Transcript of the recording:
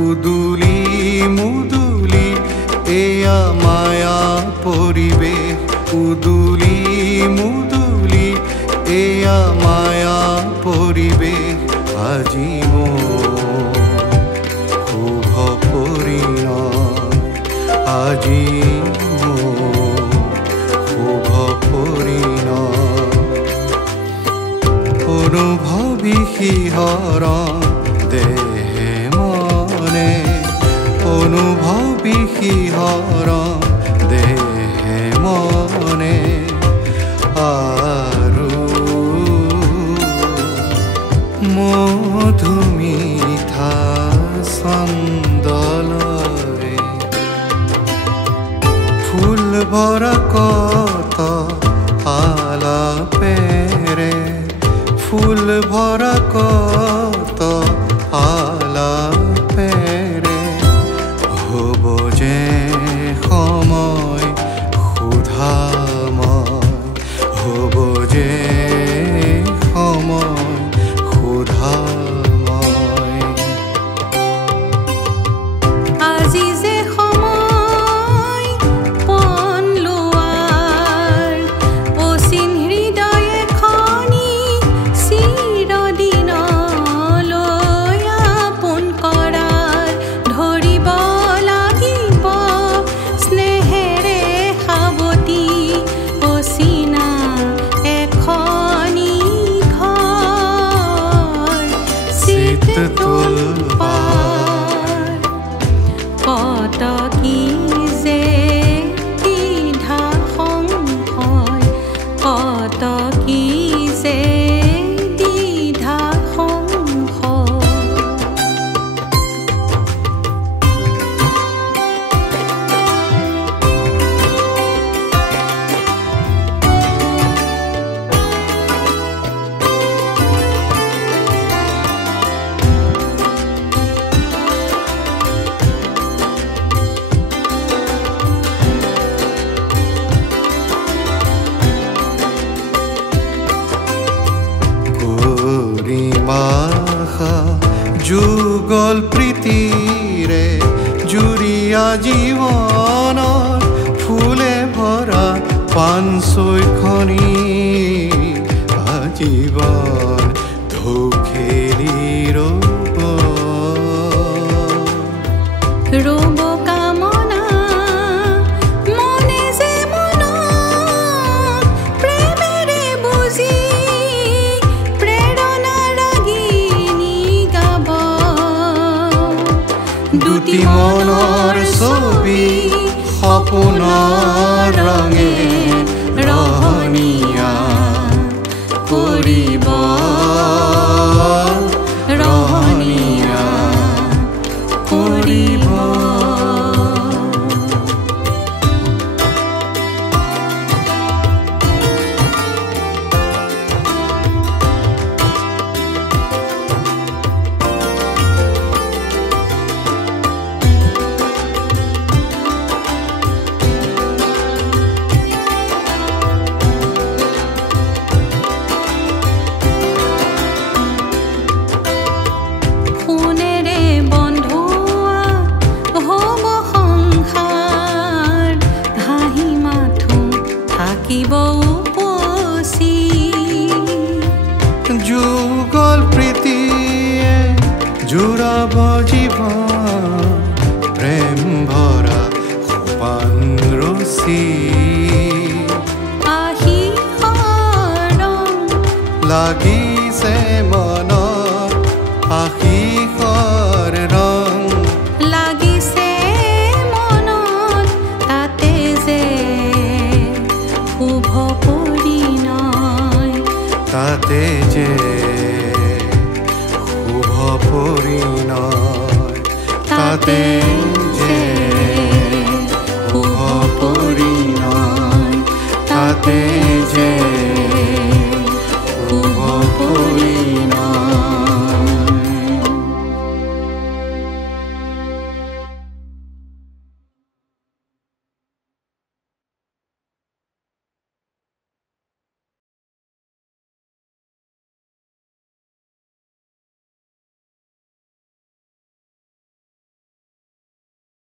উদুলি মুদুলি এয়া মায়া পৰিৱেশ উদুলি মুদুলি এয়া মায়া পৰিৱেশ আজি শুভ পৰিণয় আজি শুভ পৰিণয় অনুভৱী শিহৰণ দেহে মনে অনুভৱী শিহৰণ দেহে মনে আৰু মধুমিঠা ছন্দলৈ ফুল ভৰা কত আলাপেৰে ফুল ভৰা কত আলাপেৰে হ'ব যে সময় সুধাময় হ'ব যে সময় সুধাময় আজি যে সময় পণ লোৱাৰ অচিন হৃদয়ে খনি চিৰদিনলৈ আপোন কৰাৰ ধৰিব লাগিব স্নেহেৰে সাৱটি অচিনা এখনি ঘৰ চিততুল পাৰ কত কি যে দ্বিধা সংশয় কত কি যে দ্বিধা সংশয় গৰিমাখা যুগল প্ৰীতিৰে জুৰিয়া জীৱনৰ ফুলে ভৰা পানছৈখনি আজীৱন ধূখেলি ৰ'ব ৰ'ব কামনা মনে যে মনক প্ৰেমেৰে বুজি প্ৰেৰণা ৰাগিনী গাব দুটি মনৰ ছবি সপোনৰ ৰঙে ৰহণীয়া কৰিব ৰহণীয়া কৰিব সোণেৰে বন্ধোৱা হ'ব সংসাৰ হাঁহি মাথো থাকিব উপচি যুগল প্ৰীতিয়ে জোৰাব জীৱন প্ৰেম ভৰা সোপান ৰচি আহি হৰণ লাগিছে মনত আশীষৰ ৰং লাগিছে মনত তাতে যে শুভ পৰিণয় তাতে যে শুভ পৰিণয় তাতে